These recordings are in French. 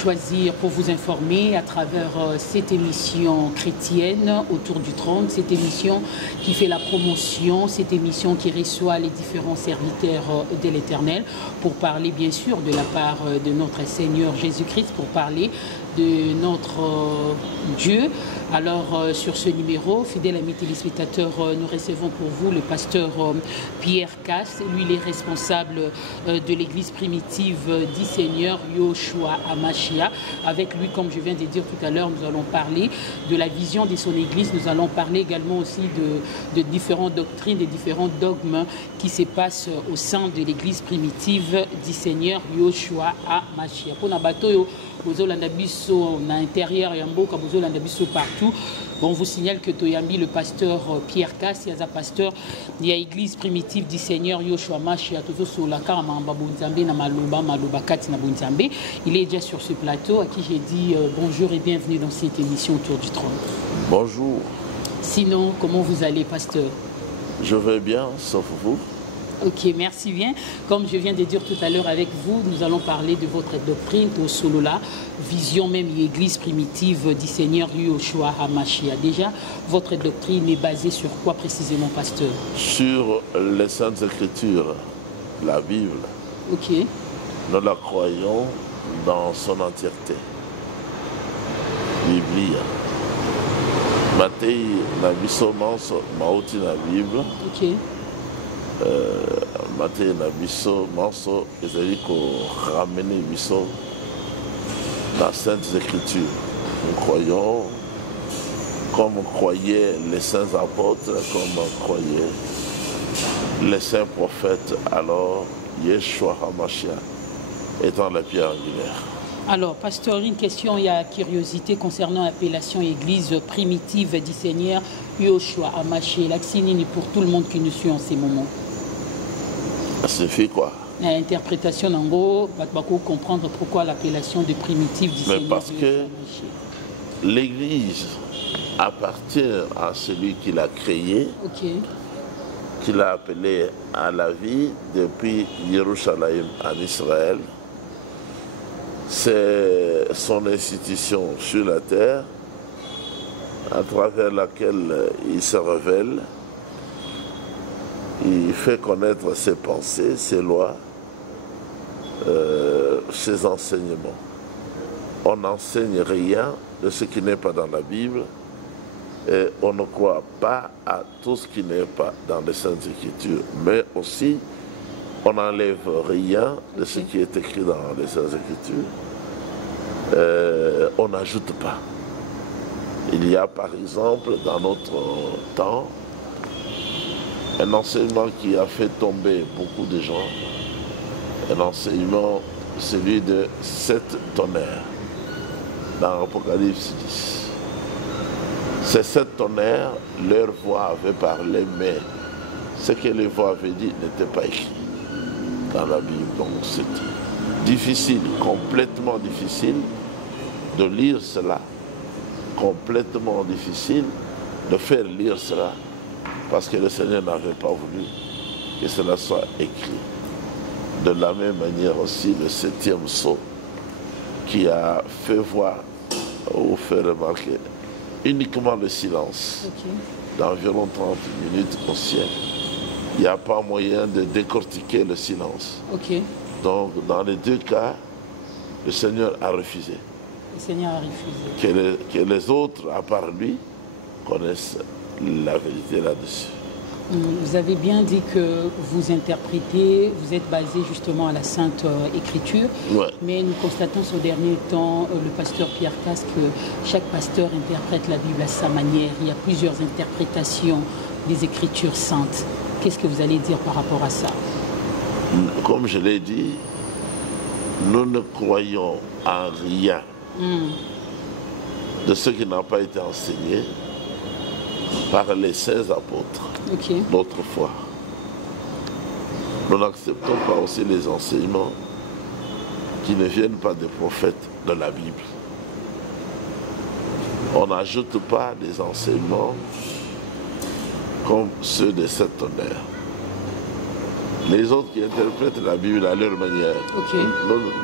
choisir, pour vous informer à travers cette émission chrétienne autour du trône, cette émission qui fait la promotion, cette émission qui reçoit les différents serviteurs de l'Éternel pour parler bien sûr de la part de notre Seigneur Jésus-Christ, pour parler de notre Dieu. Alors sur ce numéro, fidèles amis téléspectateurs, nous recevons pour vous le pasteur Pierre Casse. Lui, il est responsable de l'église primitive du Seigneur Yoshua Hamashia. Avec lui, comme je viens de dire tout à l'heure, nous allons parler de la vision de son église. Nous allons parler également aussi de différentes doctrines, de différents dogmes qui se passent au sein de l'église primitive du Seigneur Yoshua Hamashia. Pour Nabatoyo, Bozolanda biso na intérieur ya mboka bozolanda biso partout. Bon, on vous signale que Toyambi, le pasteur Pierre Casse, il y a un pasteur de l'église primitive du Seigneur Yoshua Hamashia, il est déjà sur ce plateau à qui j'ai dit bonjour et bienvenue dans cette émission autour du trône. Bonjour. Sinon, comment vous allez, pasteur? Je vais bien, sauf vous. Ok, merci bien. Comme je viens de dire tout à l'heure avec vous, nous allons parler de votre doctrine, au Solola, vision même l'église primitive du Seigneur Yoshua Hamashia. Déjà, votre doctrine est basée sur quoi précisément, pasteur? Sur les Saintes Écritures, la Bible. Ok. Nous la croyons dans son entièreté. Biblia. Matei na biso manso mauti na Bible. Ok. Matei na biso manso ezali ko ramener biso dans Saintes Écritures. Nous croyons comme croyaient les saints apôtres, comme croyaient les saints prophètes, alors Yeshua Hamashia étant la pierre angulaire. Alors, pasteur, une question, il y a curiosité concernant l'appellation église primitive du Seigneur Yoshua Hamashia. L'accinine pour tout le monde qui nous suit en ces moments. Ça signifie quoi? L'interprétation en gros, va comprendre pourquoi l'appellation de primitive du Seigneur. Mais parce que l'église appartient à celui qui l'a créé, qui l'a appelé à la vie depuis Jérusalem en Israël. C'est son institution sur la terre à travers laquelle il se révèle. Il fait connaître ses pensées, ses lois, ses enseignements. On n'enseigne rien de ce qui n'est pas dans la Bible et on ne croit pas à tout ce qui n'est pas dans les Saintes Écritures. Mais aussi, on n'enlève rien de ce qui est écrit dans les Saintes Écritures. On n'ajoute pas. Il y a par exemple dans notre temps un enseignement qui a fait tomber beaucoup de gens, un enseignement, celui de 7 tonnerres dans l'Apocalypse 10. Ces 7 tonnerres, leur voix avait parlé, mais ce que les voix avaient dit n'était pas écrit dans la Bible. Donc c'est difficile, complètement difficile de lire cela, complètement difficile de faire lire cela, parce que le Seigneur n'avait pas voulu que cela soit écrit. De la même manière aussi, le 7e sceau qui a fait voir ou fait remarquer uniquement le silence d'environ 30 minutes au ciel. Il n'y a pas moyen de décortiquer le silence. Donc, dans les deux cas, le Seigneur a refusé. Le Seigneur a refusé. Que les autres, à part lui, connaissent la vérité là-dessus. Vous avez bien dit que vous interprétez, vous êtes basé justement à la Sainte Écriture, mais nous constatons ces derniers temps, le pasteur Pierre Casse, que chaque pasteur interprète la Bible à sa manière. Il y a plusieurs interprétations des Écritures saintes. Qu'est-ce que vous allez dire par rapport à ça? Comme je l'ai dit, nous ne croyons en rien de ce qui n'a pas été enseigné par les 16 apôtres d'autrefois. Nous n'acceptons pas aussi les enseignements qui ne viennent pas des prophètes de la Bible. On n'ajoute pas des enseignements comme ceux des 7 tonnerres. Les autres qui interprètent la Bible à leur manière, Okay.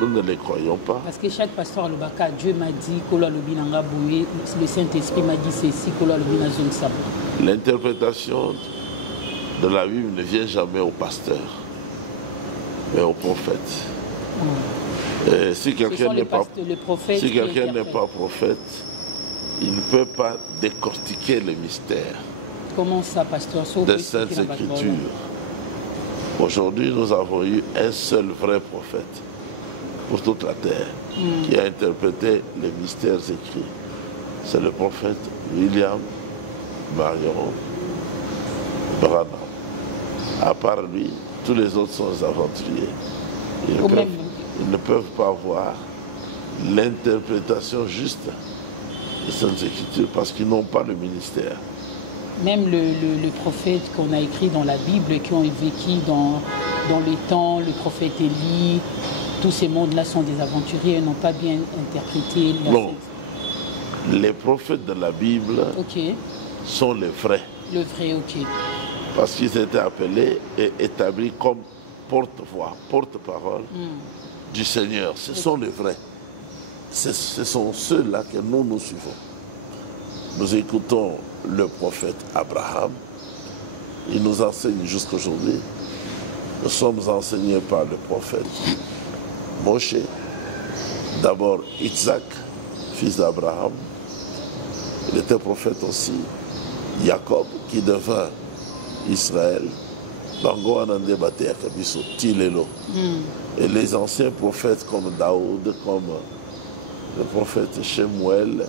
nous ne les croyons pas. Parce que chaque pasteur le baka, Dieu m'a dit, Kolo Lobinanga Bouye, le Saint-Esprit m'a dit ceci, Kolo Lobina Zone Sabo. L'interprétation de la Bible ne vient jamais au pasteur, mais au prophète. Et si quelqu'un n'est pas, prophète, il ne peut pas décortiquer les mystères Comment ça, pasteur? des Saintes Écritures. Aujourd'hui, nous avons eu un seul vrai prophète pour toute la terre qui a interprété les mystères écrits. C'est le prophète William Marion Branham. À part lui, tous les autres sont des aventuriers. Ils ne peuvent pas voir l'interprétation juste des Saintes Écritures parce qu'ils n'ont pas le ministère. Même le prophète qu'on a écrit dans la Bible, qui ont vécu dans les temps, le prophète Élie, tous ces mondes-là sont des aventuriers et n'ont pas bien interprété la Non. Les prophètes de la Bible sont les vrais. Le vrai, ok. Parce qu'ils étaient appelés et établis comme porte-voix, porte-parole du Seigneur. Ce sont les vrais. Ce sont ceux-là que nous suivons. Nous écoutons le prophète Abraham. Il nous enseigne jusqu'aujourd'hui. Nous sommes enseignés par le prophète Moshe. D'abord Isaac, fils d'Abraham. Il était prophète aussi. Jacob, qui devint Israël. Et les anciens prophètes comme Daoud, comme le prophète Shemuel,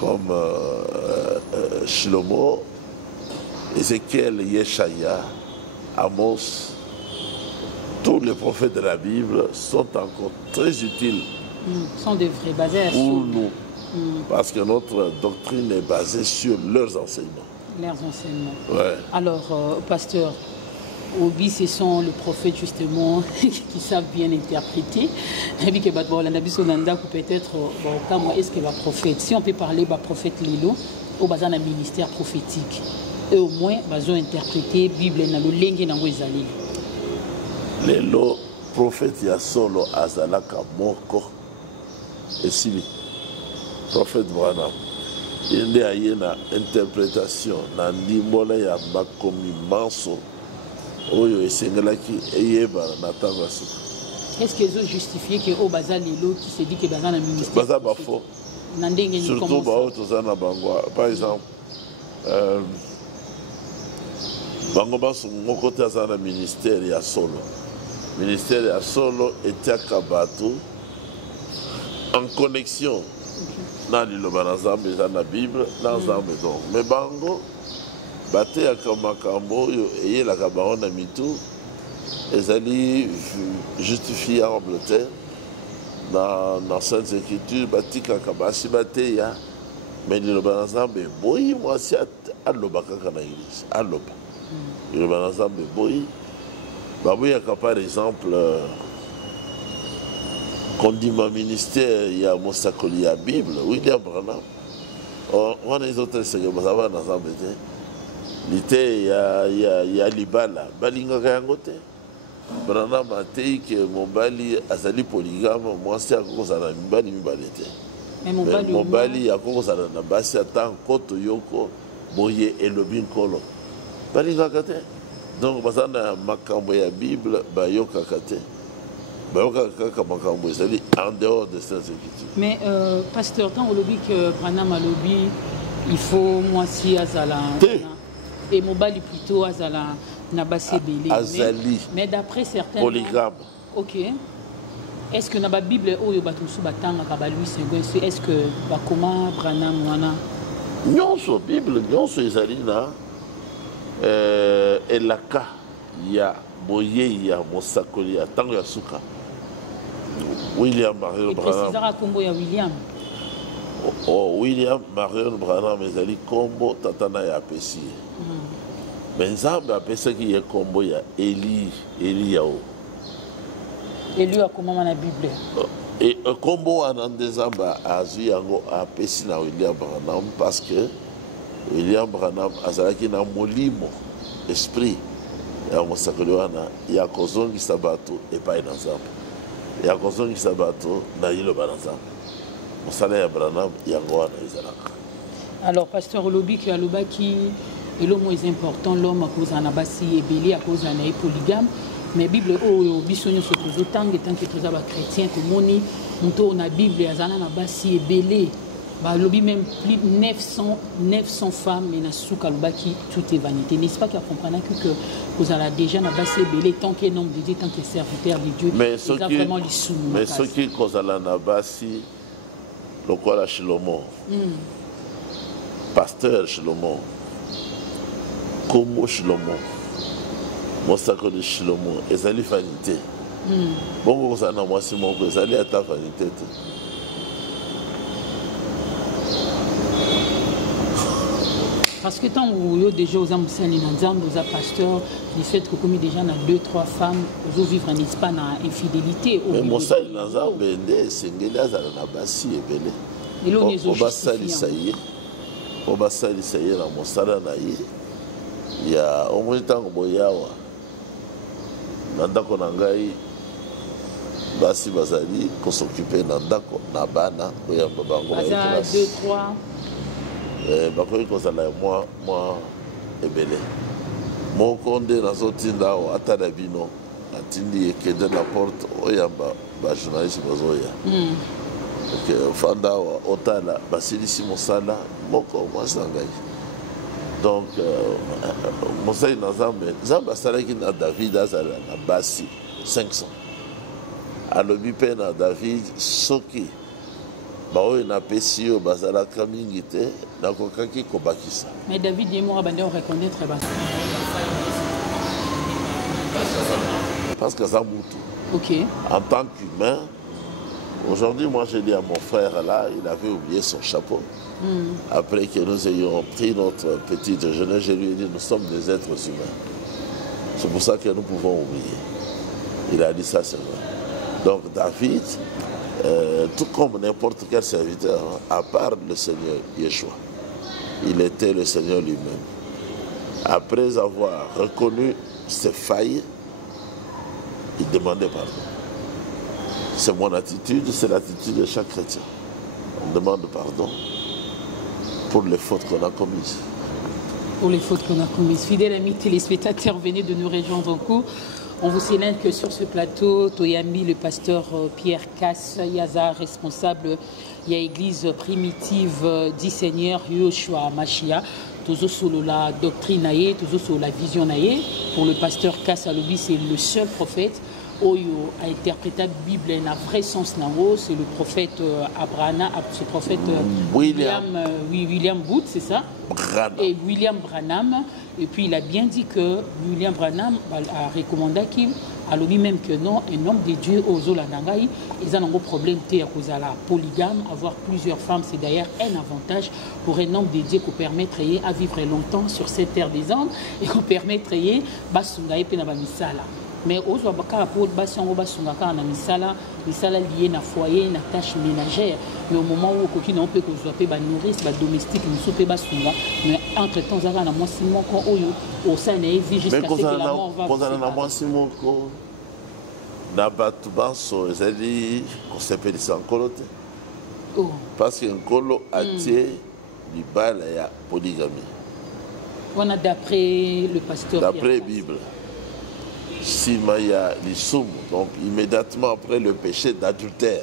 comme Shlomo, Ézéchiel, Yeshaya, Amos, tous les prophètes de la Bible sont encore très utiles sont de vrais basés pour nous, parce que notre doctrine est basée sur leurs enseignements. Leurs enseignements. Ouais. Alors, pasteur, Obi, ce sont les prophètes justement qui savent bien interpréter. Peut-être, est-ce que va prophète? Si on peut parler de prophète Lelo, au bas d'un ministère prophétique, et au moins, ils ont interprété la Bible dans le langue dans Wezali. Lelo, prophète Yasolo Azalaka Moko, et Sili, prophète Branham. Il y a une interprétation dans l'immola ya makomi manso. Est-ce qu'ils ont justifié que au Baza Lelo qui se dit que Baza le ministère faux. Surtout par exemple Bango son côté à un ministère ya solo. Ministère ya solo était à Kabato en connexion dans la Bible, dans la maison. Mais Bango Bate ya Kamakambo et la Kabaona Mitou, ils allaient justifiable dans Sainte Écriture, Batika Kabasi Bateya, mais le Banazambe Boy, moi c'est à l'Obaka Kanaïlis, à l'Oba. Le Banazambe Boy, Babouya par exemple, qu'on dit mon ministère, il y a Moussakoli, il y a Bible, William Branham. On a les autres, c'est que vous avez dans un bêtise. Il y a Libala, Balinga Kayangote. Branham a dit que mon bali azali polygame, moi c'est à cause de la Mibali Mibalete. Mais mon bali a cause de la Bassi Atan, Koto Yoko, Boye et le Binkolo. Balinga Kate. Donc, Bazana Makambo ya Bible, Bayoka Kate. Bayoka Makambo, c'est en dehors de ces écritures. Mais, pasteur, tant au lobby que Branham a lobby, il faut moi si Azala. Et mon bali plutôt Azala. Azali. Mais d'après certains. Polygame. Ok. Est-ce que dans la Bible, est-ce que comment Branham wana? Non, sur Bible, non, sur Azalina. Et la ka, il y a Boye, il y a Mosakoli, il y a Tango Yasuka. William Marion Branham. William. Oh, William Marion Branham, Azali Combo, Tatana et Apessi. Mais Nzambe a pensé qu'il y a combo, il y a Eliyahu. Élu a comment dans la Bible? Et un combo en Nzamba a Zuyango a pensé na William Branham parce que William Branham a zalaki na molimo esprit ya mosakoli wana ya kozongisa bato epai na nzambe ya kozongisa bato na liloba na nzambe mosala ya Branham yango wana ezalaka. Alors pasteur olobi ke alobaki eloko est important l'homme à cause na basi ebele à cause na polygame mais bible oyo biso nyonso tozotanga etanke toza bachrétien komoni moto na bible azana na basi ebele balobi même plus de 900 femmes et na suka lobaki tout est vanité. N'est-ce pas qu'il comprend que vous avez déjà na basi ebele tant que nombre de Dieu tant que serviteur de Dieu mais ce qui cause la na basi lokola Shlomo pasteur Shlomo Komo Shlomo mosako de Shlomo ezali vanité bongo kozala na mwasi moko ezali ata vanité te. Parce que tant que vous déjà aux amoussani dans Nzambe, aux pasteurs, du fait que comme déjà on a 2-3 femmes, vous vivre n'est pas dans infidélité. Mais moussani dans Nzambe, c'est que là ça na basi ebele. Et là on est obasali saye na mosala na ye. Ya au moins tant boyawa. Nandako na ngai basi bazali ko s'occuper nandako na bana oyamba bango ba classe. 2-3 bakoki kozala mwa ebele moko nde nazotinda awa ata na bino atindi ekende na porte oyamba bajournaliste bazoya ofanda awa otala basilisi mosala moko mwasi na ngai donc mosali na nzambe asalaki na David azala na basi 500 alobi mpe na David soki baoyo napesi yo bazalaka mingi te nakokaki kobakisa. Mais David et moi on reconnaître parce que ça mutu. OK. En tant qu'humain, aujourd'hui moi j'ai dit à mon frère là, il avait oublié son chapeau. Après que nous ayons pris notre petit déjeuner, je lui ai dit nous sommes des êtres humains. C'est pour ça que nous pouvons oublier. Il a dit ça, c'est vrai. Donc David tout comme n'importe quel serviteur, à part le Seigneur Yeshua, il était le Seigneur lui-même. Après avoir reconnu ses failles, il demandait pardon. C'est mon attitude, c'est l'attitude de chaque chrétien. On demande pardon pour les fautes qu'on a commises. Pour les fautes qu'on a commises. Fidèles amis téléspectateurs, venez de nous rejoindre en cours. On vous signale que sur ce plateau, Toyami, le pasteur Pierre Casse, Yaza, responsable de l'église primitive du Seigneur Yoshua Machia, toujours sur la doctrine, toujours sur la vision. Pour le pasteur Casse Alobi, c'est le seul prophète Oyo a interprété la Bible dans le vrai sens. C'est le prophète Abraham, ce prophète William Booth, c'est ça? Et William Branham. Et puis il a bien dit que William Branham a recommandé qu'il a dit même que non, un homme de Dieu aux Zolanangaï, ils ont un problème à cause de la polygame, avoir plusieurs femmes, c'est d'ailleurs un avantage pour un homme de Dieu qui permettrait à vivre longtemps sur cette terre des hommes et qui permettrait basungaï penabamisala. Mais aux Wabaka pour Bassango Basungaka na misala liée na foyer, na tâche ménagère. Mais au moment où coquine on peut que soit ba nourrice, ba domestique, nous soupe basunga. Mais entre temps, ça va na moi simon quand au sein na vie jusqu'à ce que la mort va. Quand on a moi simon ko na batu baso ezali ko sepelisa nkolo te. Parce que nkolo atie libala ya polygamie. On a d'après le pasteur. D'après Bible. Simaya Lissoum, donc immédiatement après le péché d'adultère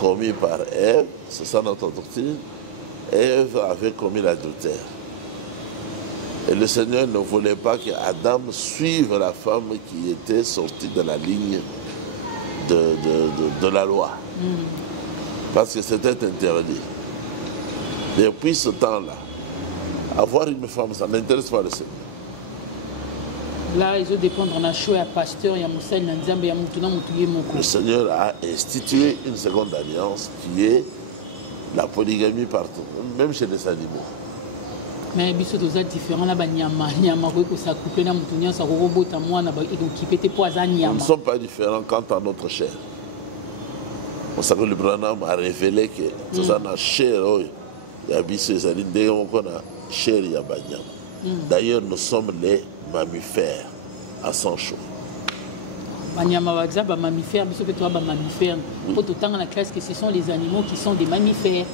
commis par Ève, c'est ça notre doctrine, Ève avait commis l'adultère. Et le Seigneur ne voulait pas qu'Adam suive la femme qui était sortie de la ligne de la loi. Parce que c'était interdit. Depuis ce temps-là, avoir une femme, ça n'intéresse pas le Seigneur. Là, ils ont dépendre, on a choisi un pasteur, il y a Moussa, il y a Nzambe, il y a Moutuna, Moutouye, Moko. Le Seigneur a institué une seconde alliance qui est la polygamie partout, même chez les animaux. Mais biso toza différent là ba nyama ko ko sa couper na Moutounya sa robota mwana ba équiper te poids nyama. Nous ne sommes pas différents quant à notre chair. On sait que le Branham a révélé que ça na chair il y a biso ezali ndenge moko na chair ya banyama. D'ailleurs, nous sommes les mammifères à sang chaud. Mammifères, mammifères. Autant dans la classe que ce sont les animaux qui sont des mammifères.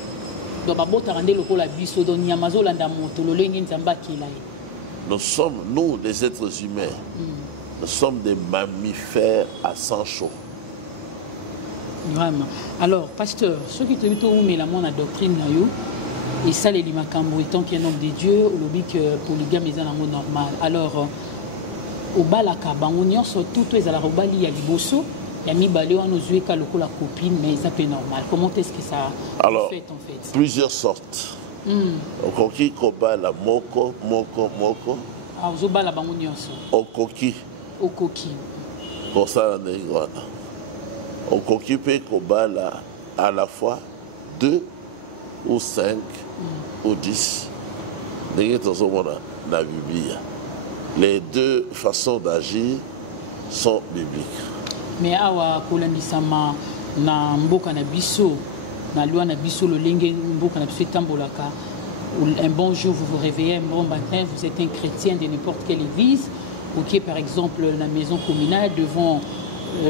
Nous sommes, nous, les êtres humains, nous sommes des mammifères à sang chaud. Vraiment. Alors, pasteur, ce qui te dit la doctrine, et ça, les limakambo, étant qu'il y a un homme de Dieu, au lobby que polygame est un amour normal. Alors, au balaka, on surtout tous les alarobali, il y a liboso, il y a mis balé, on nous joué la copine, mais ça peut normal. Comment est-ce que ça fait en fait? Plusieurs sortes. Okoki kobala moko. Ah, vous avez la bangonio. Okoki. Pour ça, on occupé Kobala à la fois 2 ou 5 ou 10. Les deux façons d'agir sont bibliques. Mais awa kolambisama na mboka na biso na loi na biso le lenge mboka na biso tambolaka. Un bon jour vous vous réveillez, un bon matin vous êtes un chrétien de n'importe quelle église, ok, par exemple la maison communale devant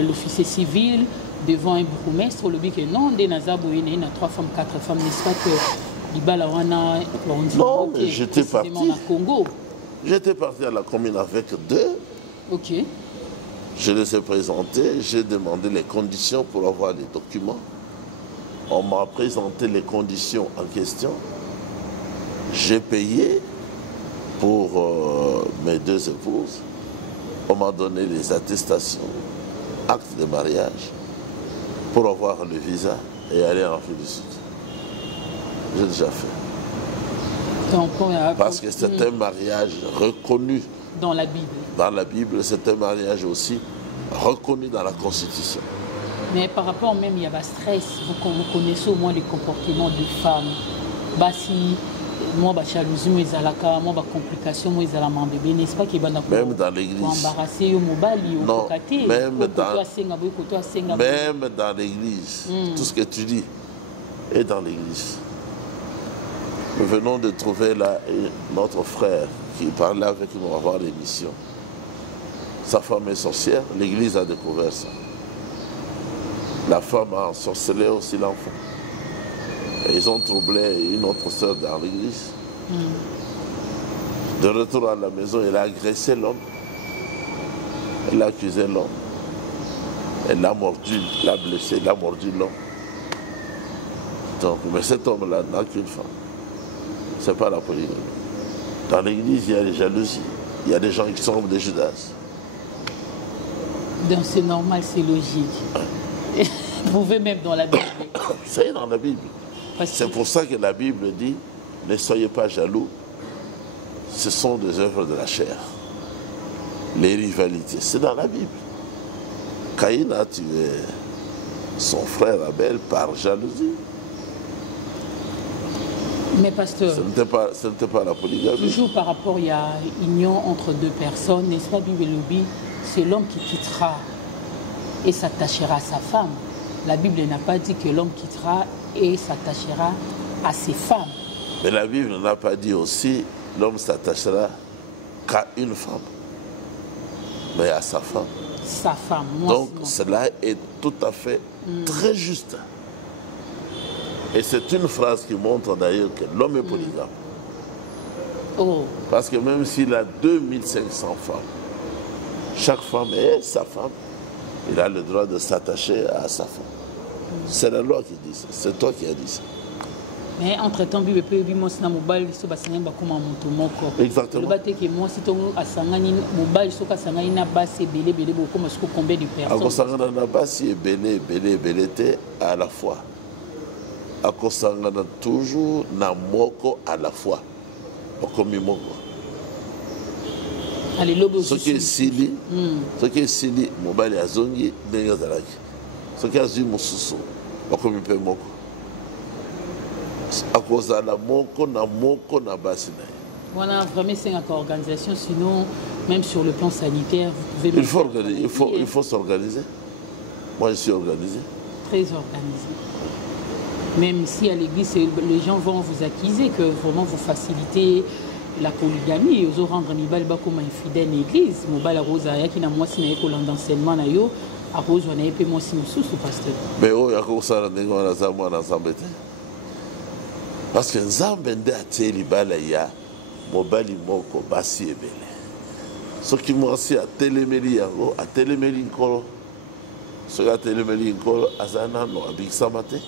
l'officier civil, devant un bourgmestre, le but que non, des Nazabo, il y a 3 femmes, 4 femmes, n'est-ce pas que Libalawana, non, mais j'étais parti. Congo. J'étais parti à la commune avec 2. Ok. Je les ai présentés, j'ai demandé les conditions pour avoir les documents. On m'a présenté les conditions en question. J'ai payé pour mes 2 épouses. On m'a donné les attestations, actes de mariage, pour avoir le visa et aller en Afrique du Sud. J'ai déjà fait. Donc, parce que c'est un mariage reconnu. Dans la Bible. Dans la Bible, c'est un mariage aussi reconnu dans la Constitution. Mais par rapport même, il y a un stress. Vous connaissez au moins les comportements des femmes. Basi, moi, la jalousie, moi, la complication, moi, la bébé, n'est-ce pas qu'il y a même dans l'église. Non, même dans l'église. Tout ce que tu dis est dans l'église. Nous venons de trouver là notre frère qui parlait avec nous avant l'émission. Sa femme est sorcière, l'église a découvert ça. La femme a ensorcelé aussi l'enfant. Et ils ont troublé une autre sœur dans l'église. De retour à la maison, elle a agressé l'homme. Elle a accusé l'homme. Elle l'a mordu, l'a blessé, elle a mordu l'homme. Donc, mais cet homme-là n'a qu'une femme. Ce n'est pas la polygamie. Dans l'église, il y a des jalousies. Il y a des gens qui sont des Judas. Donc c'est normal, c'est logique. Vous pouvez même dans la Bible. C'est dans la Bible. C'est pour ça que la Bible dit, ne soyez pas jaloux. Ce sont des œuvres de la chair. Les rivalités, c'est dans la Bible. Caïn a tué son frère Abel par jalousie. Mais pasteur, ce n'était pas la polygamie. Toujours par rapport, il y a union entre 2 personnes, n'est-ce pas, Bible lobby, c'est l'homme qui quittera et s'attachera à sa femme. La Bible n'a pas dit que l'homme quittera et s'attachera à ses femmes. Mais la Bible n'a pas dit aussi l'homme s'attachera qu'à une femme, mais à sa femme. Sa femme. Donc cela est tout à fait très juste. Et c'est une phrase qui montre d'ailleurs que l'homme est polygame. Oh. Parce que même s'il a 2500 femmes, chaque femme est sa femme. Il a le droit de s'attacher à sa femme. C'est la loi qui dit ça. C'est toi qui as dit ça. Mais entre-temps, exactement. À la fois. Akosangana toujours na moko à la fois. Comme moko. Ce qui est sili, mobile azongi, denga zalaki. Ce qui est azui mosusu, comme pe moko. Akozala moko na basina. Voilà, vraiment c'est une organisation, sinon même sur le plan sanitaire, vous pouvez. Il faut s'organiser. Moi je suis organisé. Très organisé. Même si à l'église, les gens vont vous accuser que vraiment vous facilitez la polygamie, ils ont rendre Nibal comme infidèle à l'église. Mobile Rosa, qui n'a moi signé pour l'enseignement, à Rose, on a épé moi signé sous pasteur. Mais oh, il y a quoi ça, on a ensemble. Parce que Nzambende a été libala ya, mobile moko basi ebele. Ce qui m'a aussi à téléméli yango, à téléméli nkolo. Ce qui a téléméli nkolo, Azana no abiksamate.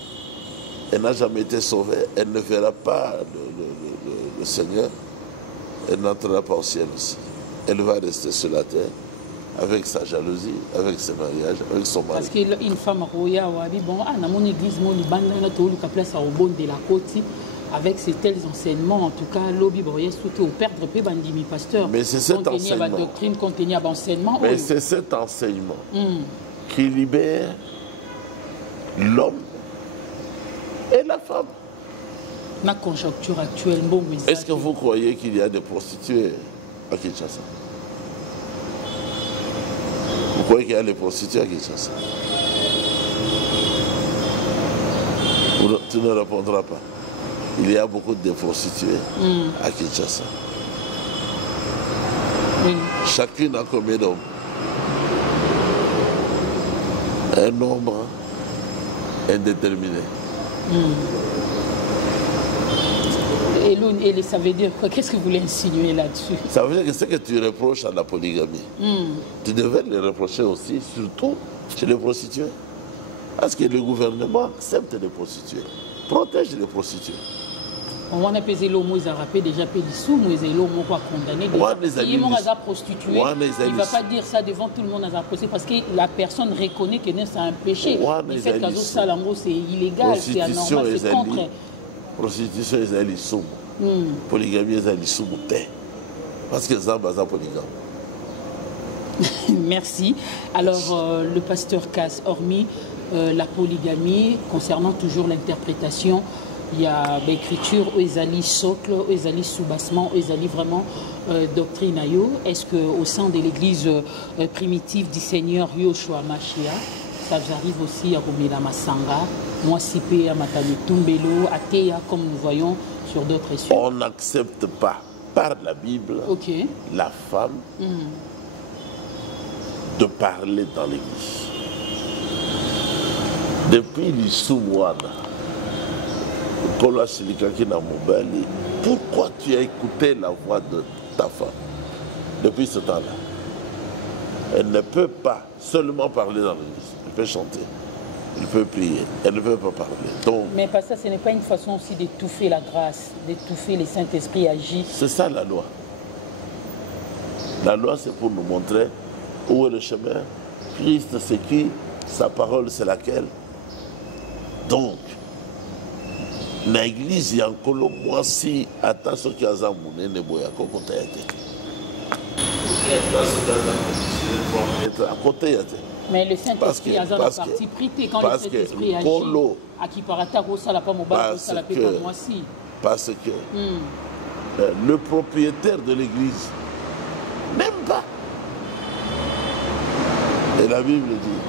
Elle n'a jamais été sauvée, elle ne verra pas le Seigneur, elle n'entrera pas au ciel aussi. Elle va rester sur la terre avec sa jalousie, avec ses mariages, avec son mari. Parce qu'une femme roya, bon, dans mon église, mon Libanda, la place au bon de la côte, avec ces tels enseignements, en tout cas, lobby boyes, tout au perdre peu bandimi pasteur. Mais c'est cet enseignement. Doctrine, contenu enseignement. Mais c'est cet enseignement qui libère l'homme et la femme. La conjoncture actuelle, bon, mais est-ce que vous croyez qu'il y a des prostituées à Kinshasa? Vous croyez qu'il y a des prostituées à Kinshasa? Tu ne répondras pas. Il y a beaucoup de prostituées à Kinshasa. Oui. Chacune a combien d'hommes? Un nombre indéterminé. Et ça veut dire quoi? Qu'est-ce que vous voulez insinuer là-dessus? Ça veut dire que ce que tu reproches à la polygamie, tu devais le reprocher aussi, surtout chez les prostituées. Parce que le gouvernement accepte les prostituées, protège les prostituées. On a pesé l'homme, ils ont rappelé déjà Pélissou, mais l'homme quoi condamné. Il est prostitué. Il ne va pas dire ça devant tout le monde à procès parce que la personne reconnaît que c'est un péché. Le fait que ça, c'est illégal, c'est anormal, c'est contre. Prostitution, ils sont polygamie, ils sont parce que ça, c'est polygame. Merci. Alors, le pasteur Casse, hormis la polygamie, concernant toujours l'interprétation, il y a l'écriture, ils allaient socle, ils allaient soubassement, ils allaient vraiment doctrine. Est-ce qu'au sein de l'église primitive du Seigneur Yoshua Mashiach, ça arrive aussi à Romela Massanga, Moissipé, à Matane Tumbelo, à Teya, comme nous voyons sur d'autres sujets? On n'accepte pas par la Bible la femme de parler dans l'église. Depuis l'Issoumouana, pourquoi tu as écouté la voix de ta femme depuis ce temps-là? Elle ne peut pas seulement parler dans l'église, elle peut chanter, elle peut prier, elle ne peut pas parler. Donc, mais pas ça, ce n'est pas une façon aussi d'étouffer la grâce, d'étouffer les Saint-Esprit agis. C'est ça la loi. La loi, c'est pour nous montrer où est le chemin. Christ, c'est qui? Sa parole, c'est laquelle? Donc, l'église, il y a encore le mois si attention qu'il y a un mouné ne boya koko taïté. À côté, mais le Saint-Esprit a un parti prité quand le Saint-Esprit agit. À qui parata rosa la pas mobile, ça la paix comme moi si. Parce que le propriétaire de l'église n'aime pas. Et la Bible dit,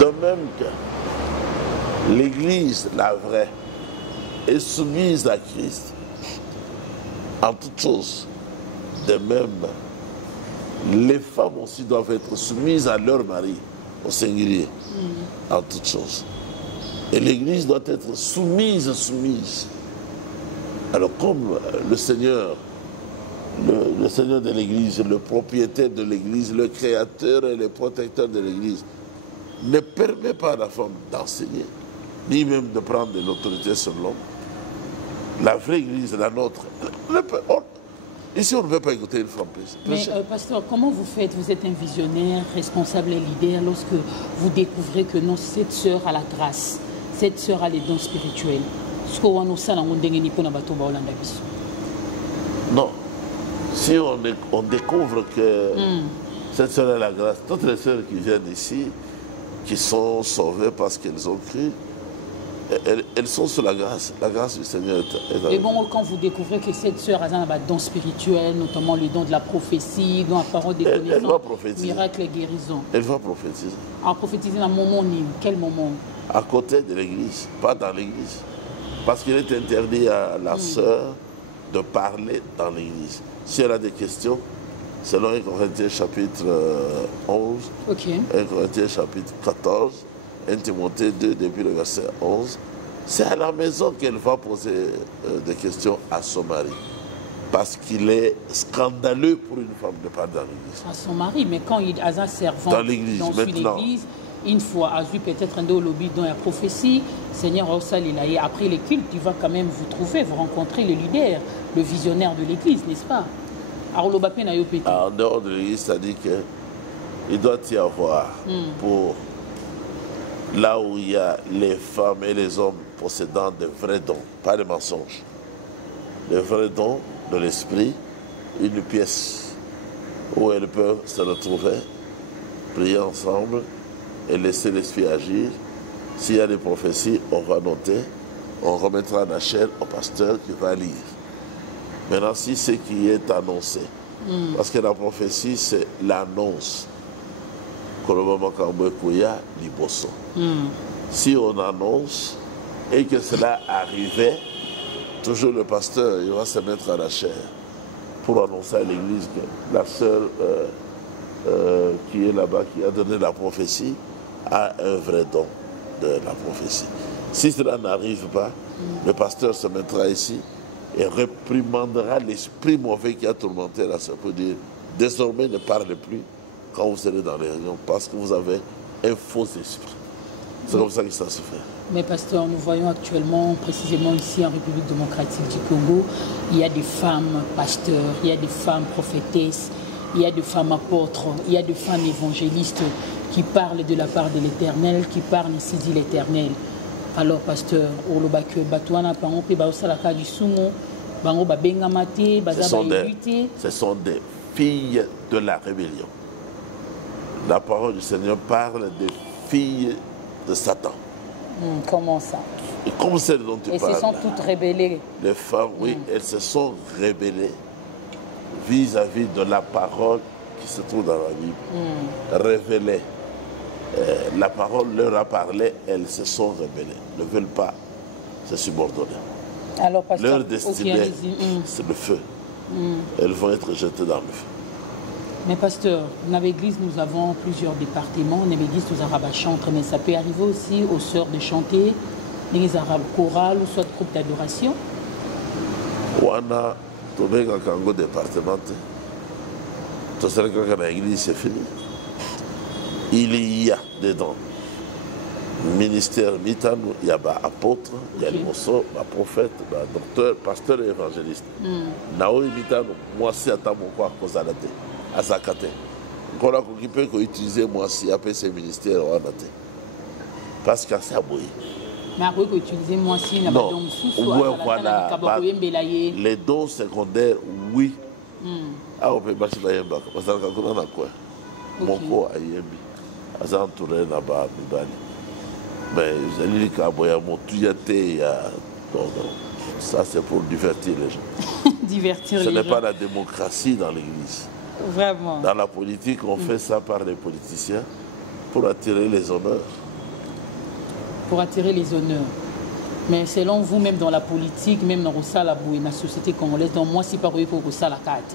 de même que l'église, la vraie, est soumise à Christ en toutes choses. De même, les femmes aussi doivent être soumises à leur mari, au singulier, en toutes choses. Et l'église doit être soumise. Alors comme le Seigneur de l'église, le propriétaire de l'église, le créateur et le protecteur de l'église, ne permet pas à la femme d'enseigner, ni même de prendre de l'autorité sur l'homme. La vraie église, la nôtre, ici on ne veut pas écouter une femme plus. Mais pasteur, comment vous faites? Vous êtes un visionnaire, responsable et leader lorsque vous découvrez que non, cette sœur a la grâce, cette sœur a les dons spirituels. Non. Si on découvre que cette sœur a la grâce, toutes les sœurs qui viennent ici, qui sont sauvées parce qu'elles ont cru, elles sont sous la grâce du Seigneur. Et bon, quand vous découvrez que cette sœur a un don spirituel, notamment le don de la prophétie, don la parole des connaissances, miracle et guérison. Elle va prophétiser. Alors prophétiser à un moment, quel moment? À côté de l'église, pas dans l'église. Parce qu'il est interdit à la sœur de parler dans l'église. Si elle a des questions, selon 1 Corinthiens chapitre 11, 1 Corinthiens chapitre 14, 1 Timothée 2, depuis le verset 11, c'est à la maison qu'elle va poser des questions à son mari. Parce qu'il est scandaleux pour une femme de parler dans l'église. À son mari, mais quand il a un servant dans l'église, une fois, a vu peut-être un lobby dans la prophétie, Seigneur Ossal, après les cultes, il va quand même vous trouver, vous rencontrer le leader, le visionnaire de l'église, n'est-ce pas? En dehors de l'église, c'est-à-dire qu'il doit y avoir pour là où il y a les femmes et les hommes possédant de vrais dons, pas de mensonges, de vrais dons de l'esprit, une pièce où elles peuvent se retrouver, prier ensemble et laisser l'esprit agir. S'il y a des prophéties, on va noter, on remettra la chaîne au pasteur qui va lire. Maintenant, si ce qui est annoncé, parce que la prophétie, c'est l'annonce. Si on annonce et que cela arrivait, toujours le pasteur, il va se mettre à la chair pour annoncer à l'église que la sœur qui est là-bas, qui a donné la prophétie, a un vrai don de la prophétie. Si cela n'arrive pas, le pasteur se mettra ici et réprimandera l'esprit mauvais qui a tourmenté la sœur pour dire désormais ne parlez plus quand vous serez dans les réunions parce que vous avez un faux esprit. C'est comme ça que ça se fait. Mais pasteur, nous voyons actuellement, précisément ici en République démocratique du Congo, il y a des femmes pasteurs, il y a des femmes prophétesses, il y a des femmes apôtres, il y a des femmes évangélistes qui parlent de la part de l'Éternel, qui parlent ici dit l'Éternel. Alors, pasteur, ce sont des filles de la rébellion. La parole du Seigneur parle des filles de Satan. Comment ça? Et comme celles dont tu parles. Et se sont toutes rébellées. Les femmes, oui, elles se sont rébellées vis-à-vis de la parole qui se trouve dans la Bible. Révélée. La parole leur a parlé, elles se sont rebellées, ne veulent pas se subordonner. Alors, pasteur, leur destinée, c'est le feu. Elles vont être jetées dans le feu. Mais pasteur, dans l'église, nous avons plusieurs départements. Dans l'église, nous avons chantre, mais ça peut arriver aussi aux sœurs de chanter, les arabes chorales ou soit groupe d'adoration. Wana, tu veux qu'un département, tu sais que l'église c'est fini. Il y a dedans ministère mitano, il y a apôtre, il y a mosso, prophète, docteur, pasteur et évangéliste. Naoui mitano, moi c'est à ta mon quoi kozalate, à zakate. Qu'on a occupé qu'on utilise moi si après ces ministères on a été. Parce qu'à ça boy. Mais après qu'on utilise moi si la badom sous voilà. Les dons secondaires, oui. Ah on peut bâcher la yemba, parce qu'on a quoi. Mon corps a yembi. Azantouré là-bas, mais je dis que ça c'est pour divertir les gens. Divertir les gens. Ce n'est pas la démocratie dans l'église. Vraiment. Dans la politique, on fait ça par les politiciens pour attirer les honneurs. Pour attirer les honneurs. Mais selon vous, même dans la politique, même dans la société congolaise, donc moi, si pas pour ça la carte.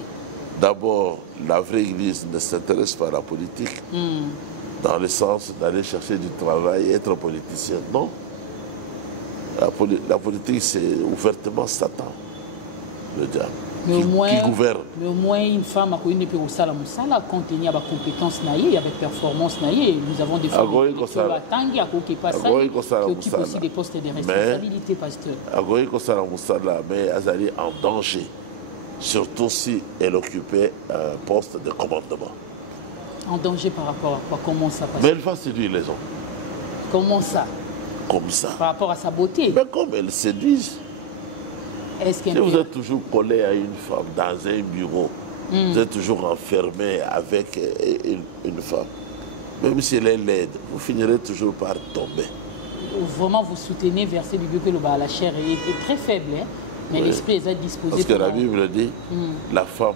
D'abord, la vraie église ne s'intéresse pas à la politique. Dans le sens d'aller chercher du travail et être politicien. Non. La politique, c'est ouvertement Satan, le diable, qui gouverne. Mais au moins, une femme a connu depuis au salam, quand il y a des compétences, il y a des performances, nous avons des femmes qui occupent aussi des postes de responsabilité, pasteur. Mais elle est en danger, surtout si elle occupait un poste de commandement. En danger par rapport à quoi? Comment ça passe? Mais elle va séduire les hommes. Comment ça? Comme ça. Par rapport à sa beauté? Mais comme elle séduisent. Si vous êtes toujours collé à une femme dans un bureau, vous êtes toujours enfermé avec une femme, même si elle est laide, vous finirez toujours par tomber. Vraiment, vous soutenez verset du que la chair est très faible, hein? Mais l'esprit est disposé. Parce que la Bible dit, la femme,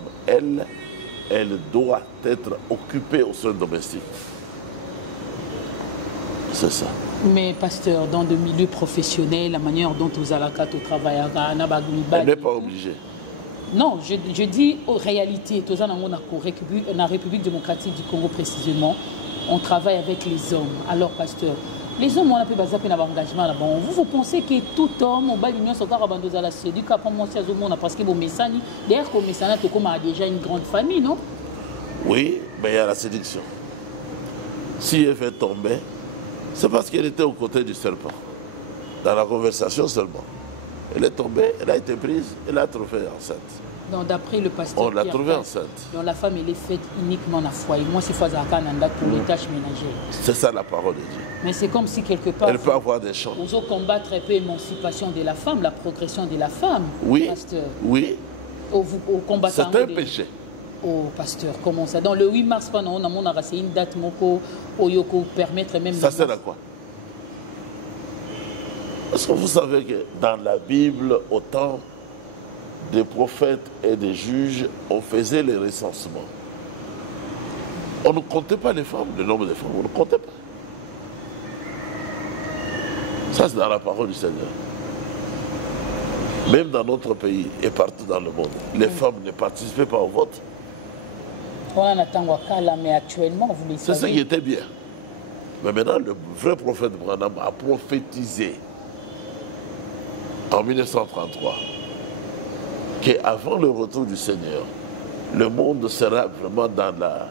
elle doit être occupée au sein domestique. C'est ça. Mais pasteur, dans le milieu professionnel, la manière dont vous allez au travail, elle n'est pas obligée. Non, je dis aux réalités. Dans la République démocratique du Congo précisément, on travaille avec les hommes. Alors, pasteur, les hommes, on a pu baser un engagement là-bas. Vous pensez que tout homme, on va l'union sur la séduit, qu'après moi, c'est à parce que mon message, d'ailleurs, comme message, tu as déjà une grande famille, non? Oui, mais il y a la séduction. Si elle fait tomber, c'est parce qu'elle était aux côtés du serpent. Dans la conversation seulement. Elle est tombée, elle a été prise, elle a trouvée enceinte. Donc d'après le pasteur, on l'a trouvée enceinte. Donc la femme, elle est faite uniquement dans le foyer. Moi, c'est Fazaka Nanda pour les tâches ménagères. C'est ça la parole de Dieu. Mais c'est comme si quelque part... Elle peut avoir des champs. Vous combattre un peu l'émancipation de la femme, la progression de la femme. Oui, pasteur. oui. Au combattant... C'est un péché. Oh, pasteur, comment ça? Dans le 8 mars, on a une date qui permettre même... Ça sert à quoi? Parce que vous savez que dans la Bible, au temps des prophètes et des juges, on faisait les recensements. On ne comptait pas les femmes, le nombre de femmes, on ne comptait pas. Ça, c'est dans la parole du Seigneur. Même dans notre pays et partout dans le monde, les femmes ne participaient pas au vote. On attend Wakala, mais actuellement, vous le savez... C'est ce qui était bien. Mais maintenant, le vrai prophète Branham a prophétisé en 1933 qu'avant le retour du Seigneur, le monde sera vraiment dans la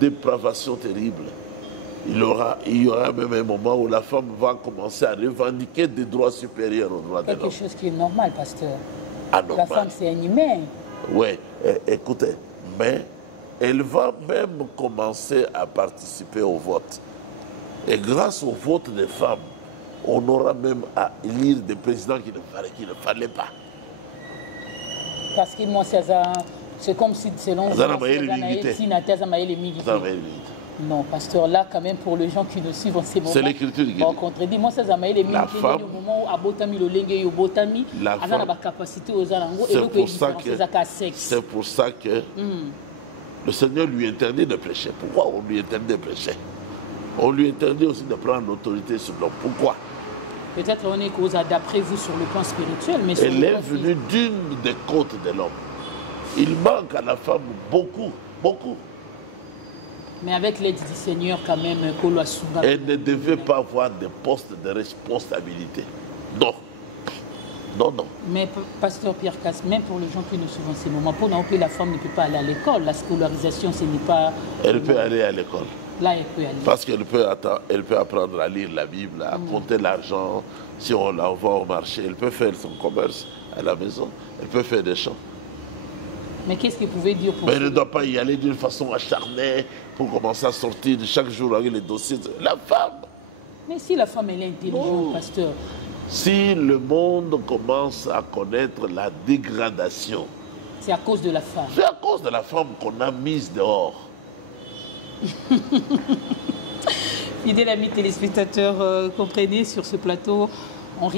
dépravation terrible. Il y aura même un moment où la femme va commencer à revendiquer des droits supérieurs aux droits de l'homme. Quelque chose qui est normal, pasteur. Anormal. La femme, c'est un humain. Oui, écoutez, mais elle va même commencer à participer au vote. Et grâce au vote des femmes, on aura même à élire des présidents qu'il ne fallait pas. Parce que moi, c'est comme si, selon non, pasteur, là, quand même, pour les gens qui nous suivent en ces moments, c'est l'écriture qui dit. Contredit. Moi, ça m'a les la femme, au moment où Abotami, le Lengue, Obotami, a la capacité aux Arango, et donc, c'est pour ça que le Seigneur lui interdit de prêcher. Pourquoi on lui interdit de prêcher? On lui interdit aussi de prendre l'autorité sur l'homme. Pourquoi? Peut-être on est cause d'après vous sur le plan spirituel, mais sur elle est venue d'une des côtes de l'homme. Il manque à la femme beaucoup, beaucoup. Mais avec l'aide du Seigneur, quand même, elle ne devait pas avoir de poste de responsabilité. Non. Non, non. Mais pasteur Pierre Casse, même pour les gens qui nous suivent en ces moments, pour que la femme ne peut pas aller à l'école, la scolarisation, ce n'est pas... Elle peut aller à l'école. Là, elle peut aller. Parce qu'elle peut apprendre à lire la Bible, à compter l'argent. Si on l'envoie au marché, elle peut faire son commerce à la maison. Elle peut faire des champs. Mais qu'est-ce qu'il pouvait dire pour... Mais elle ne doit pas y aller d'une façon acharnée pour commencer à sortir de chaque jour avec les dossiers. La femme. Mais si la femme, elle est intelligente, pasteur. Si le monde commence à connaître la dégradation, c'est à cause de la femme. C'est à cause de la femme qu'on a mise dehors. Fidèles amis téléspectateurs, comprenez, sur ce plateau, on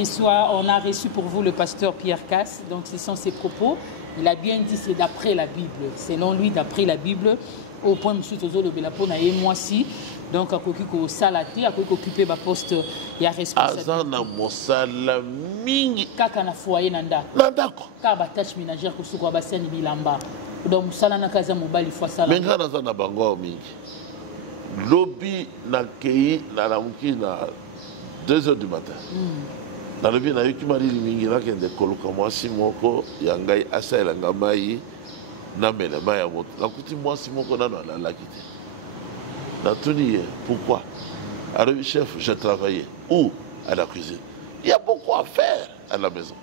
a reçu pour vous le pasteur Pierre Casse. Donc ce sont ses propos. Il a bien dit c'est d'après la Bible. Selon lui, d'après la Bible, au point M. Tozo de Belapona et moi aussi. Donc, à Kokiko Salati, à Kokiko occupé ma poste, il y a responsabilité. Azana Mosala Mingi. Kaka na foyer nanda. Nandako. Kaba tâche ménagère que ce soit bassin bilamba. Donc, Musala na kaza mobile fois sala. Menga na zana bango mingi. Lobby na kei na ramuki na 2h du matin. Dans le bien, il y a eu qui m'a dit mingi na kende koluka mwasi moko yangai asa elanga mai na mele mai ya moto. Na kuti mwasi moko na na la kiti. Pourquoi? Alors, chef, j'ai travaillé. Où? À la cuisine. Il y a beaucoup à faire à la maison.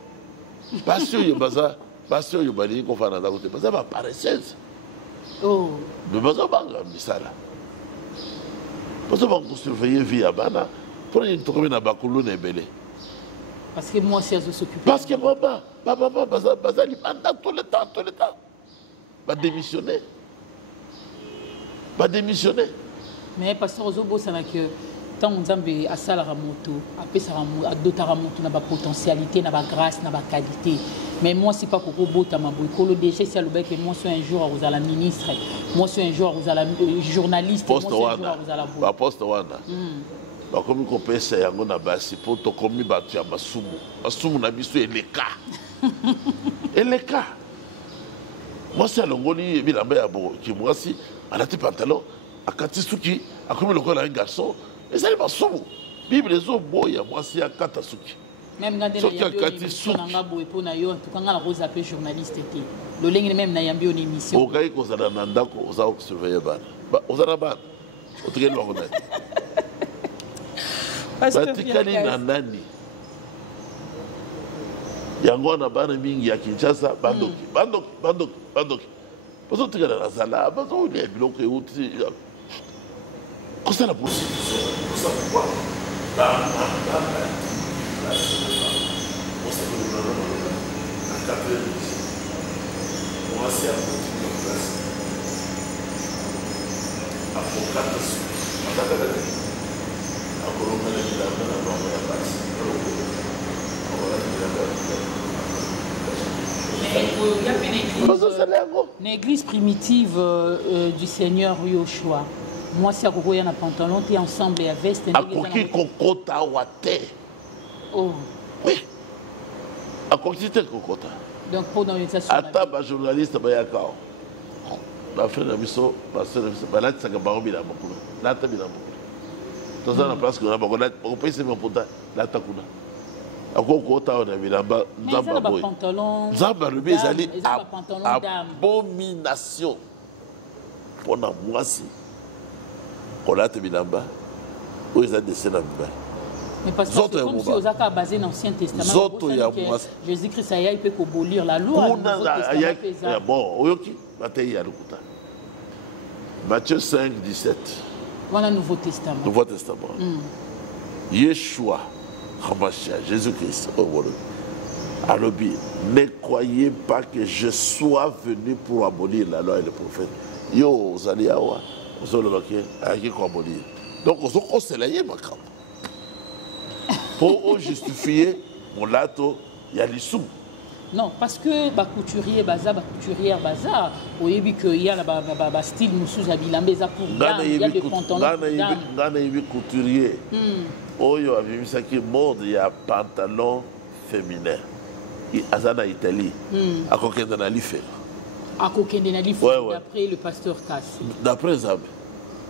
Parce que il y a des gens qui font des choses. C'est paresseuse. Oh. Mais parce que ça là. Parce que vous surveillez vie à Bana. Pour une trouver dans Bakoulou Nebele. Parce que moi, c'est à s'occuper. Parce que papa, il pendant tout le temps. Va démissionner. Va démissionner. Mais pasteur Ozobo, c'est que tant on a à Salaramoto, à Dotaramoto, na potentialité, na grâce, na qualité. Mais moi, c'est pas pour robot à ma boule. Déjà, c'est le bec que moi, je suis un jour à la ministre, moi, je suis un jour à la journaliste, moi, je suis un jour à la boule. Poste Wana. Comme on peut essayer à basi pour te commis battu à Masumu. Masumu n'a pas et les cas. Et les cas. Moi, c'est l'ongoli, il a qui moi si, elle a des pantalons, à Katisuki, à comme le corps un garçon, et ça, il va souvent. Bible, les autres, moi, si, à Katasuki. Même quand il y a une émission, on a beau pour Nayo, en tout cas, on a rose appelé journaliste. Le ligne même n'a pas une émission. Au cas où on a un andako, on a surveillé ban. On a un ban. On a un ban. Batikani na nani. Yango na bana mingi ya Kinshasa, bandoki. Parce que tu as la sala, parce que tu as bloqué outil. Qu'est-ce que la police? Qu'est-ce que quoi? On va se faire une place. Il y a une église primitive du Seigneur Yoshua. Moi, si il y a un pantalon, tu es ensemble et à veste. Oh. Oui. À quantité de kokota. Donc, pour dans les attends, les journalistes, il y a quoi? Ma frère a mis ça, ma soeur a mis ça. Là, tu sais que Barobi a beaucoup. Là, tu as mis la beaucoup. Dans la place que on peut essayer de me là, tu as beaucoup. Abomination pour moi si on a bilamba où ils ont des scènes. Mais parce que comme si on a basé dans l'Ancien Testament, Jésus-Christ il peut abolir la loi. Bon, Matthieu 5, 17. Voilà le Nouveau Testament. Nouveau Testament. Yeshua, Jésus-Christ, alors, ne croyez pas que je sois venu pour abolir la loi et les prophètes. Yo, vous allez avoir, vous allez abolir. Donc, on s'est là, pour justifier mon lato, il y a les sous. Non, parce que les couturiers, couturière, il y a un style sous habillement pour dames, il y a des pantalons pour dames. Il y a couturier. Il y a pantalon féminin. Il y a en Italie. À Kokende na Life. À Kokende na Life, d'après le pasteur Kass. D'après ça,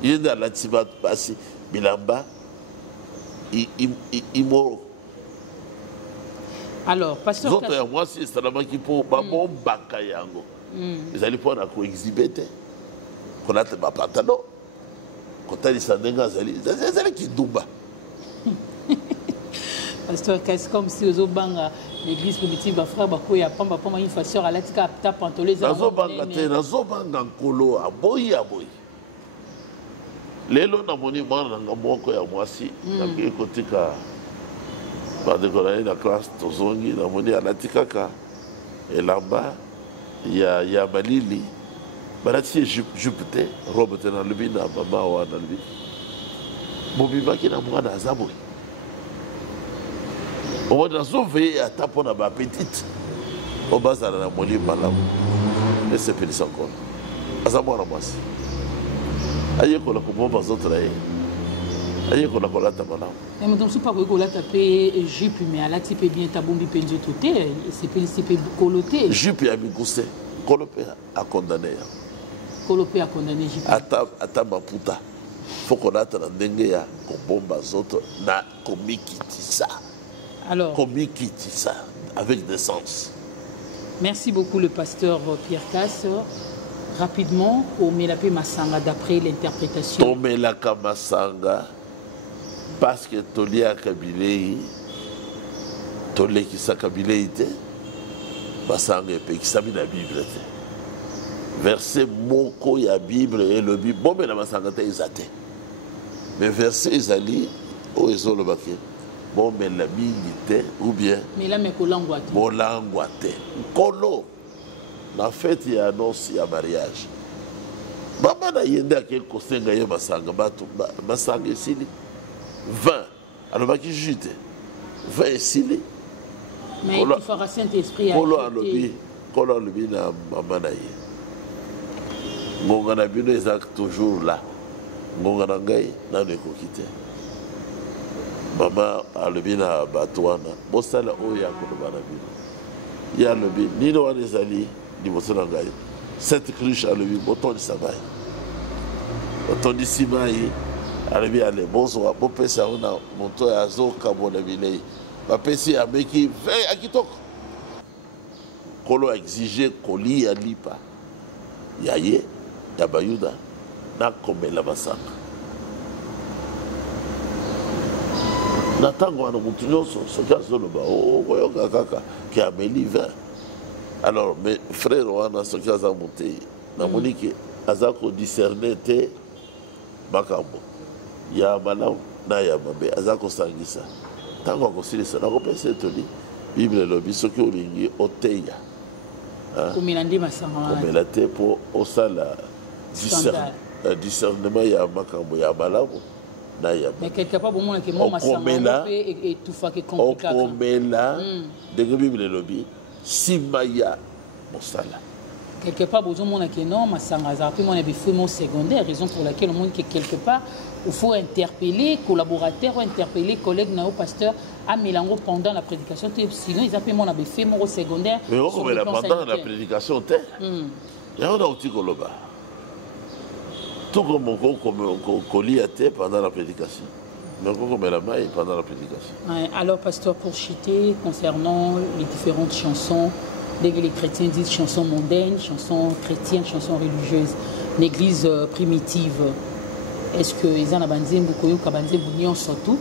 il y a la Tibat Passi, Bilamba, Imoro. Alors, pasteur Kass. Moi, c'est ça qui pour Bamon Bakayango. Ils allaient pas exhiber. Qu'on a des pantalons. Quand ils sont des gens qui douba. Pasteur Kass, comme si aux Obanga, l'église primitive, frère Bakoya, Pamba, une façon à la tika, pantoler. Nazobanga Kolo, aboyi. Lelo na moni mwana nga moko ya mwasi, na kotika bandekona na classe tozongi na moni alatikaka elamba ya malili. Balati jupe te, robe te na lubi na mama wa na lubi. Mobimaki na mwana azaboyi. On va sauver à ta pour la petite. On va se la moller par là. Et c'est fini sans compte. À ça, moi, la masse. Aïe, qu'on a coupé aux autres. Aïe, qu'on a collé à ta main. Mais donc, si pas que la tapé jupe, mais à la type bien ta bombe pendu tout c'est coloté. Jupe a mis coussé. Colopé a condamné. Colopé a condamné jupe. À ta maputa. Faut qu'on attende dengue qu'on bombe aux autres. Na commis qui dit ça. Alors, combien quitte ça avec des sens. Merci beaucoup le pasteur Pierre Kass. Rapidement, Omelapé Masanga d'après l'interprétation. Omelaka Masanga parce que Tolia Kabilei, Tolé qui sa Kabilei te, Masanga et qui s'habille la Bible. Verset Moko ya Bible et le Bible. Bon, mais la Masanga te isate. Mais verset Isali, au Ezolo Baké. Bon, mais la milité, ou bien. Mais là, mais Kolanguate. Kolanguate. Kolo. La fête, il y a annonce, il y a mariage. Maman n'a yende à quel côté il y a Masanga. Masanga ici. 20. Alors, qui jute. 20 ici. Mais il fera Saint-Esprit à Kolo a lebi na maman n'a yé. Ngonga na bino est toujours là. Ngonga na ngai, n'a ne kokite. Maman a le bien à Batouana. Bosala Oya Kodobana. Il y a le bien. Ni le Wanezali, ni Bosanangaï. cette cruche à lui, moton de Sabaï. Moton de Simaï, à lui, allez, bonsoir, bon pesa, on a monté à Zo, Kabon, Vilei. Ma pesi a meki, veille à Kitok. Kolo a exigé Koli à Lipa. Yaye, Yabayuda, n'a comme la massacre. Natango, on a monté ce cas de l'Oba, oh, Kaka, qui a mis l'hiver. Alors, mes frères, on a ce cas à monter. Na Monique, Azako discerné, Makambo. Ya Malam, Naya Mabe, Azako Sangisa. Tango akosilisa na kopesa etoli Bible lobi soki olingi oteya komela masanga komela te po osala discernement ya makambo ya malamu na ya mais quelque part bomona ke mo masanga pe etufa ke compliqué okomela ndenge Bible lobi simaya mosala quelque part bozomona ke non masanga za pe mona bifimo secondaire raison pour laquelle on montre que quelque part il faut interpeller collaborateurs ou interpeller collègues nao pasteur à Mélango pendant la prédication sinon ils appellent mon abbé fait mon secondaire mais pendant la prédication il y a un outil koloba tout comme on colie à terre pendant la prédication mais comme la maille pendant la prédication alors pasteur pour chiter concernant les différentes chansons dès que les chrétiens disent chansons mondaines chansons chrétiennes chansons religieuses l'église primitive. Est-ce que ils en ont banzembo koyo kabanzembo nyonso tout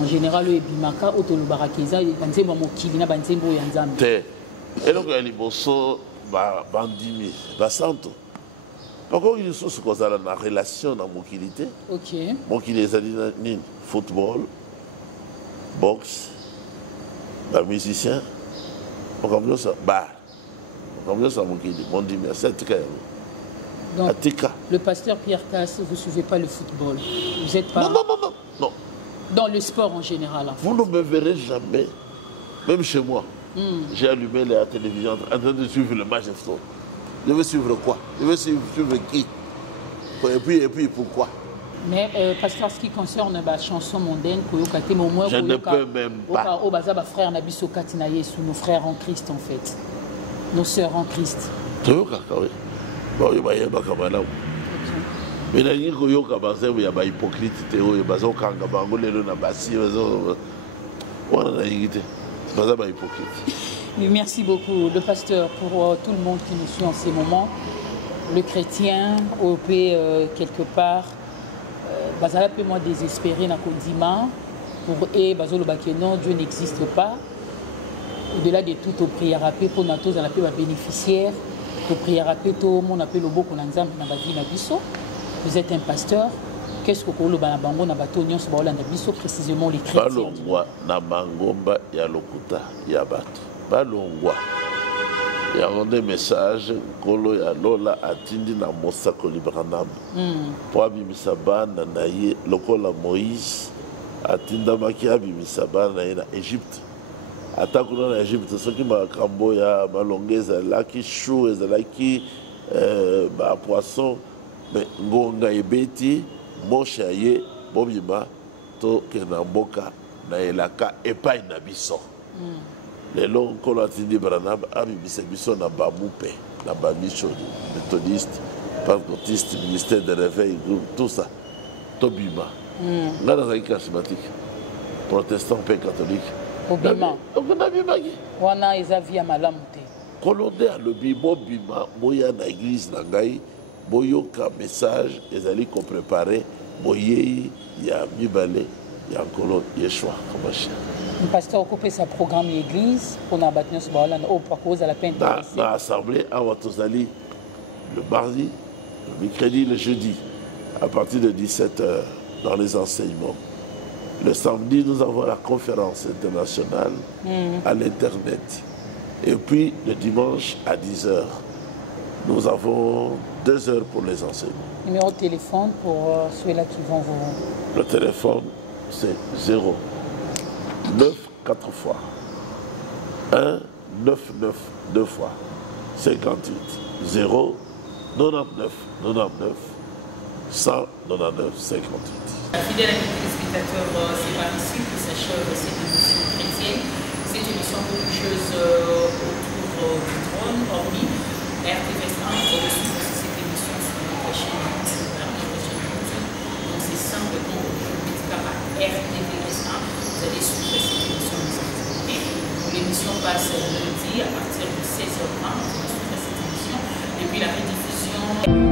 en général le bimaka otolo barakeza banzembo mokili na banzembo ya nzambe te eloko ya liboso bandimi basanto pako il so kozala na relation na mokilité OK mokili ezali nini football boxe ba musicien okamyo sa bar okamyo sa mokili mondimi ya setka donc, le pasteur Pierre Casse, vous ne suivez pas le football. Vous n'êtes pas... Non. Dans le sport en général. En fait. Vous ne me verrez jamais, même chez moi. J'ai allumé la télévision en train de suivre le match de football. Je veux suivre quoi? Je veux suivre qui? Et puis pourquoi? Mais pasteur, ce qui concerne la chanson mondaine, je ne peux même pas. Nos frères en Christ en fait. Nos sœurs en Christ. Oui. Mais la ligne koyoka bazembo ya ba hypocrite te oyo bazokanga bango lelo na basi wana na yingite baza ba hypocrite. Merci beaucoup le pasteur pour tout le monde qui nous suit en ces moments. Le chrétien OP quelque part bazala peu moins désespéré na kodima pour bazolo bakeno Dieu n'existe pas. Au-delà de toute prière à paix pour natos à la paix bénéficiaire. Mon appel au beaucoup vous êtes un pasteur. Qu'est-ce que vous avez précisément les chrétiens? Balongwa na mangomba ya lokuta ya bato. Balongwa. Il y a un message kolo ya lola atindi na mosako libranam. Pour abimisabana na ye lokola Moïse atinda makia abimisabana na Égypte. Atakuna na Égypte soki makambo ya malonge ezalaki chou ezalaki ba poisson mais ngonga ebeti mosha ye bobima to kena mboka na elaka epai na biso lelo nkolo atindi Branham abibisa biso na bamupe na bamission méthodiste pentecôtiste ministère de réveil tout ça tobima nga nazalaki charismatique protestant mpe catholique obima wana eza via malamu te kolonde alobi bobima boya na église na ngai boyoka message ezali koprépare boyei ya mibale ya nkolo Yeshua Hamashiach. Pasteur occupé sa programme l'église pour abattre nos balles au cause à la peine dans l'assemblée à Watozali le mardi, le mercredi, le jeudi à partir de 17h dans les enseignements. Le samedi, nous avons la conférence internationale à l'Internet. Et puis, le dimanche, à 10h, nous avons 2 heures pour les enseignements. Numéro de téléphone pour ceux-là qui vont vous... Le téléphone, c'est 0 9 4 fois 1 9 9 2 fois 58 0 99 99 199 58. Fidèles amis téléspectateurs, c'est par ici que s'achève cette émission chrétienne, cette émission religieuse autour du trône, hormis RTVS 1 au-dessus 16h20, cette émission, et puis la rediffusion.